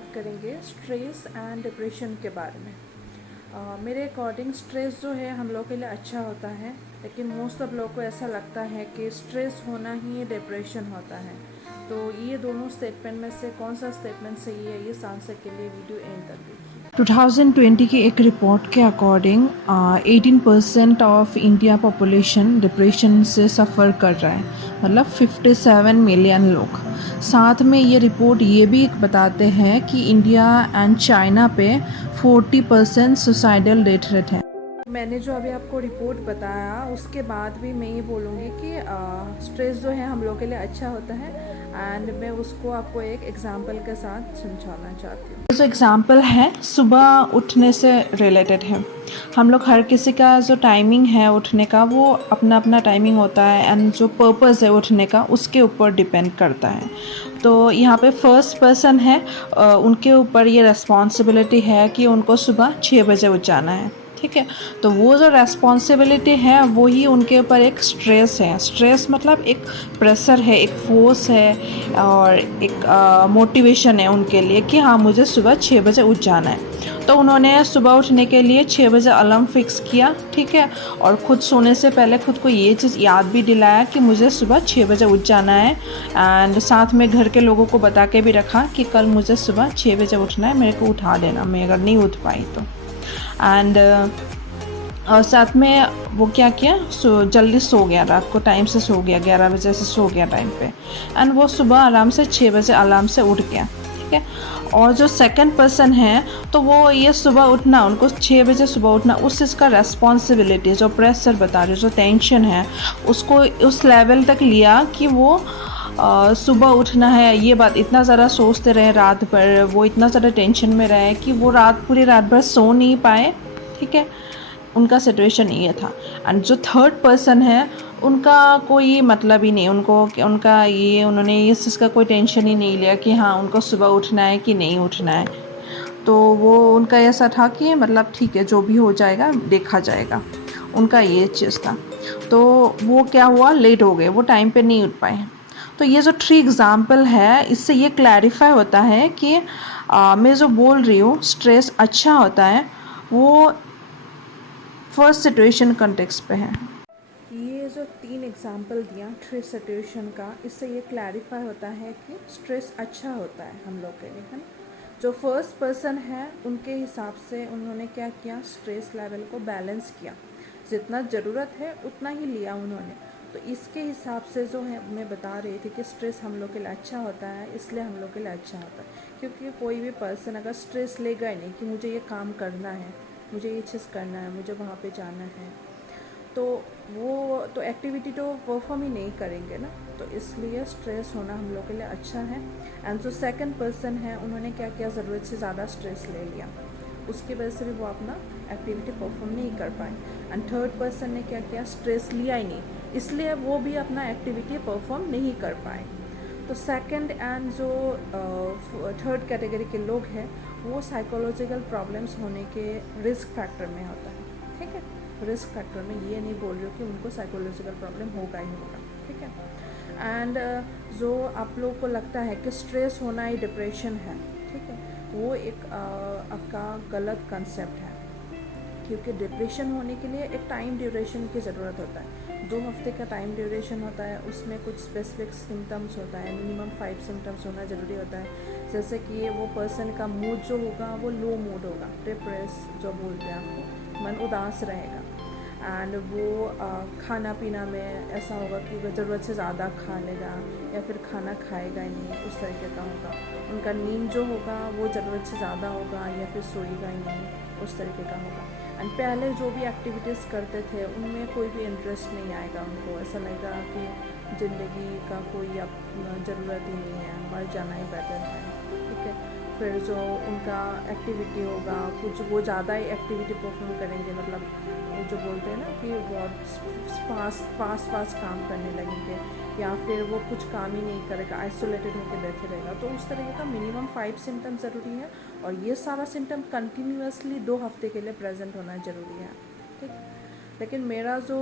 बात करेंगे stress and depression के बारे में। मेरे अकॉर्डिंग स्ट्रेस जो है हम लोग के लिए अच्छा होता है, लेकिन मोस्ट ऑफ लोगों को ऐसा लगता है कि स्ट्रेस होना ही डिप्रेशन होता है। तो ये दोनों स्टेटमेंट में से कौन सा स्टेटमेंट सही है, ये आंसर के लिए वीडियो एंड तक देखिए। 2020 की एक रिपोर्ट के according 18% of India population depression से सफ़र कर रहा है, मतलब 57 मिलियन लोग। साथ में ये रिपोर्ट ये भी बताते हैं कि इंडिया एंड चाइना पे 40% सुसाइडल डेथ रेट है। मैंने जो अभी आपको रिपोर्ट बताया उसके बाद भी मैं ये बोलूँगी कि स्ट्रेस जो है हम लोग के लिए अच्छा होता है, एंड मैं उसको आपको एक एग्जांपल के साथ समझाना चाहती हूँ। जो एग्ज़ाम्पल है सुबह उठने से रिलेटेड है। हम लोग हर किसी का जो टाइमिंग है उठने का वो अपना अपना टाइमिंग होता है, एंड जो पर्पस है उठने का उसके ऊपर डिपेंड करता है। तो यहाँ पे फर्स्ट पर्सन है, उनके ऊपर ये रिस्पॉन्सिबिलिटी है कि उनको सुबह 6 बजे उठ जाना है। ठीक है, तो वो जो रेस्पॉन्सिबिलिटी है वो ही उनके ऊपर एक स्ट्रेस है। स्ट्रेस मतलब एक प्रेशर है, एक फोर्स है और एक मोटिवेशन है उनके लिए कि हाँ मुझे सुबह 6 बजे उठ जाना है। तो उन्होंने सुबह उठने के लिए 6 बजे अलार्म फिक्स किया, ठीक है, और ख़ुद सोने से पहले खुद को ये चीज़ याद भी दिलाया कि मुझे सुबह 6 बजे उठ जाना है। एंड साथ में घर के लोगों को बता के भी रखा कि कल मुझे सुबह 6 बजे उठना है, मेरे को उठा देना मैं अगर नहीं उठ पाई तो। एंड और साथ में वो क्या किया, जल्दी सो गया, रात को टाइम से सो गया, 11 बजे से सो गया टाइम पे। एंड वो सुबह आराम से 6 बजे अलार्म से उठ गया, ठीक है। और जो सेकंड पर्सन है तो वो ये सुबह उठना, उनको 6 बजे सुबह उठना, उस चीज़ का रेस्पॉन्सिबिलिटी, जो प्रेशर बता रहे, जो टेंशन है, उसको उस लेवल तक लिया कि वो सुबह उठना है। ये बात इतना ज़्यादा सोचते रहे रात भर, वो इतना ज़्यादा टेंशन में रहे कि वो पूरी रात भर सो नहीं पाए, ठीक है। उनका सिचुएशन ये था। एंड जो थर्ड पर्सन है उनका कोई मतलब ही नहीं, उनको उनका ये उन्होंने इस चीज़ का कोई टेंशन ही नहीं लिया कि हाँ उनको सुबह उठना है कि नहीं उठना है। तो वो उनका ऐसा था कि मतलब ठीक है जो भी हो जाएगा देखा जाएगा, उनका ये चीज़ था। तो वो क्या हुआ, लेट हो गए, वो टाइम पे नहीं उठ पाए। तो ये जो 3 एग्ज़ाम्पल है इससे ये क्लैरिफाई होता है कि मैं जो बोल रही हूँ स्ट्रेस अच्छा होता है वो फर्स्ट सिचुएशन कॉन्टेक्स्ट पे है। ये जो 3 एग्जाम्पल दिया 3 सिचुएशन का, इससे ये क्लैरिफाई होता है कि स्ट्रेस अच्छा होता है हम लोग के लिए, है ना। जो फर्स्ट पर्सन है उनके हिसाब से उन्होंने क्या किया, स्ट्रेस लेवल को बैलेंस किया, जितना ज़रूरत है उतना ही लिया उन्होंने। तो इसके हिसाब से जो है मैं बता रही थी कि स्ट्रेस हम लोग के लिए अच्छा होता है, इसलिए हम लोग के लिए अच्छा होता है। क्योंकि कोई भी पर्सन अगर स्ट्रेस लेगा ही नहीं कि मुझे ये काम करना है, मुझे ये चीज़ करना है, मुझे वहाँ पे जाना है, तो वो तो एक्टिविटी तो परफॉर्म ही नहीं करेंगे ना। तो इसलिए स्ट्रेस होना हम लोग के लिए अच्छा है। एंड जो सेकंड पर्सन है उन्होंने क्या किया, ज़रूरत से ज़्यादा स्ट्रेस ले लिया, उसकी वजह से भी वो अपना एक्टिविटी परफॉर्म नहीं कर पाए। एंड थर्ड पर्सन ने क्या किया, स्ट्रेस लिया ही नहीं, इसलिए वो भी अपना एक्टिविटी परफॉर्म नहीं कर पाए। तो सेकंड एंड जो थर्ड कैटेगरी के लोग हैं वो साइकोलॉजिकल प्रॉब्लम्स होने के रिस्क फैक्टर में होता है, ठीक है। रिस्क फैक्टर में ये नहीं बोल रही हूँ कि उनको साइकोलॉजिकल प्रॉब्लम होगा ही होगा, ठीक है। एंड जो आप लोग को लगता है कि स्ट्रेस होना ही डिप्रेशन है, ठीक है, वो एक आपका गलत कंसेप्ट है। क्योंकि डिप्रेशन होने के लिए एक टाइम ड्यूरेशन की ज़रूरत होता है, 2 हफ्ते का टाइम ड्यूरेशन होता है, उसमें कुछ स्पेसिफिक सिम्टम्स होता है, मिनिमम 5 सिम्टम्स होना ज़रूरी होता है। जैसे कि वो पर्सन का मूड जो होगा वो लो मूड होगा, डिप्रेस जो बोलते हैं आपको, मन उदास रहेगा। एंड वो खाना पीना में ऐसा होगा कि वो ज़रूरत से ज़्यादा खा लेगा या फिर खाना खाएगा ही नहीं, उस तरीके का होगा। उनका नींद जो होगा वो ज़रूरत से ज़्यादा होगा या फिर सोएगा ही नहीं, उस तरीके का होगा। एंड पहले जो भी एक्टिविटीज़ करते थे उनमें कोई भी इंटरेस्ट नहीं आएगा, उनको ऐसा लगेगा कि ज़िंदगी का कोई अब ज़रूरत ही नहीं है, मर जाना ही बेटर है, ठीक है। फिर जो उनका एक्टिविटी होगा कुछ वो ज़्यादा ही एक्टिविटी परफॉर्म करेंगे, मतलब वो जो बोलते हैं ना कि बहुत फास्ट काम करने लगेंगे, या फिर वो कुछ काम ही नहीं करेगा, आइसोलेटेड होकर बैठे रहेगा। तो उस तरीके का मिनिमम 5 सिम्टम ज़रूरी है, और ये सारा सिम्टम कंटिन्यूसली 2 हफ्ते के लिए प्रेजेंट होना ज़रूरी है, ठीक। लेकिन मेरा जो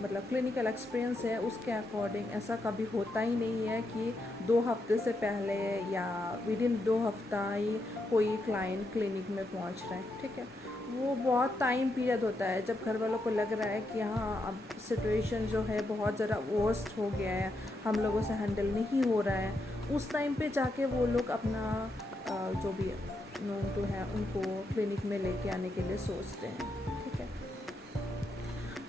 मतलब क्लिनिकल एक्सपीरियंस है उसके अकॉर्डिंग ऐसा कभी होता ही नहीं है कि 2 हफ्ते से पहले या विद इन 2 हफ्ता ही कोई क्लाइंट क्लिनिक में पहुंच रहा है, ठीक है। वो बहुत टाइम पीरियड होता है जब घर वालों को लग रहा है कि हाँ अब सिचुएशन जो है बहुत ज़रा वर्स्ट हो गया है, हम लोगों से हैंडल नहीं हो रहा है, उस टाइम पे जाके वो लोग अपना जो भी नोन टू है उनको क्लिनिक में लेके आने के लिए सोचते हैं, ठीक है।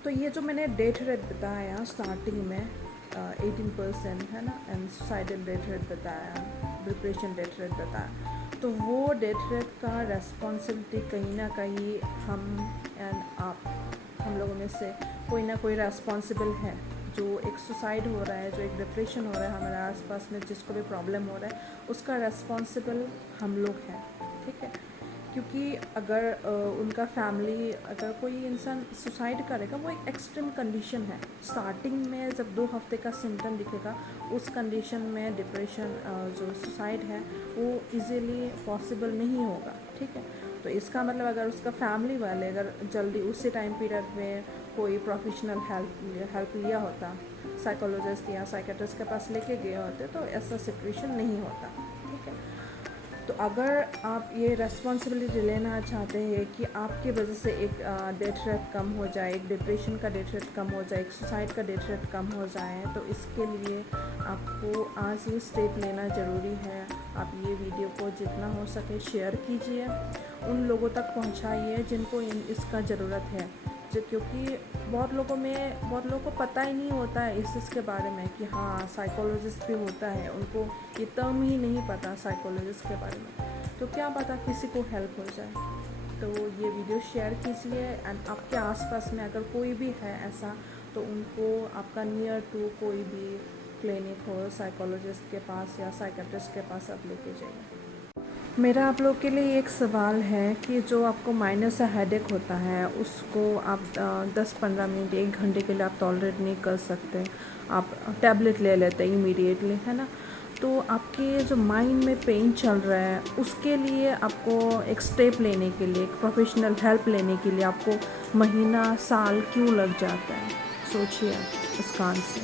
तो ये जो मैंने डेथ रेट बताया स्टार्टिंग में 18% है ना, एंड सुसाइडल डेथ रेट बताया, डिप्रेशन डेथ रेट बताया, तो वो डेथ रेट का रेस्पॉन्सिबिलिटी कहीं ना कहीं हम एंड आप, हम लोगों में से कोई ना कोई रेस्पॉन्सिबल है। जो एक सुसाइड हो रहा है, जो एक डिप्रेशन हो रहा है हमारे आसपास में, जिसको भी प्रॉब्लम हो रहा है, उसका रेस्पॉन्सिबल हम लोग हैं, ठीक है। क्योंकि अगर उनका फैमिली, अगर कोई इंसान सुसाइड करेगा, वो एक एक्सट्रीम कंडीशन है। स्टार्टिंग में जब 2 हफ्ते का सिम्टम दिखेगा, उस कंडीशन में डिप्रेशन जो सुसाइड है वो इजीली पॉसिबल नहीं होगा, ठीक है। तो इसका मतलब अगर उसका फैमिली वाले अगर जल्दी उसी टाइम पीरियड में कोई प्रोफेशनल हेल्प लिया होता, साइकोलॉजिस्ट या साइकेट्रिस्ट के पास लेके गए होते, तो ऐसा सिचुएशन नहीं होता, ठीक है। तो अगर आप ये रेस्पॉन्सिबिलिटी लेना चाहते हैं कि आपकी वजह से एक डेथ रेट कम हो जाए, एक डिप्रेशन का डेथ रेट कम हो जाए, एक सुसाइड का डेथ रेट कम हो जाए, तो इसके लिए आपको आज ये स्टेप लेना ज़रूरी है। आप ये वीडियो को जितना हो सके शेयर कीजिए, उन लोगों तक पहुंचाइए जिनको इसका ज़रूरत है। जो क्योंकि बहुत लोगों को पता ही नहीं होता है इस चीज़ के बारे में कि हाँ साइकोलॉजिस्ट भी होता है, उनको ये टर्म ही नहीं पता साइकोलॉजिस्ट के बारे में, तो क्या पता किसी को हेल्प हो जाए। तो ये वीडियो शेयर कीजिए, एंड आपके आसपास में अगर कोई भी है ऐसा, तो उनको आपका नियर टू कोई भी क्लिनिक हो साइकोलॉजिस्ट के पास या साइकेट्रिस्ट के पास आप लेके जाइए। मेरा आप लोग के लिए एक सवाल है कि जो आपको माइनर सा हेडेक होता है उसको आप 10-15 मिनट 1 घंटे के लिए आप टॉलरेट नहीं कर सकते, आप टैबलेट ले लेते हैं इमीडिएटली, है ना। तो आपके जो माइंड में पेन चल रहा है उसके लिए आपको एक स्टेप लेने के लिए, एक प्रोफेशनल हेल्प लेने के लिए आपको महीना साल क्यों लग जाता है, सोचिए आप इस कान से।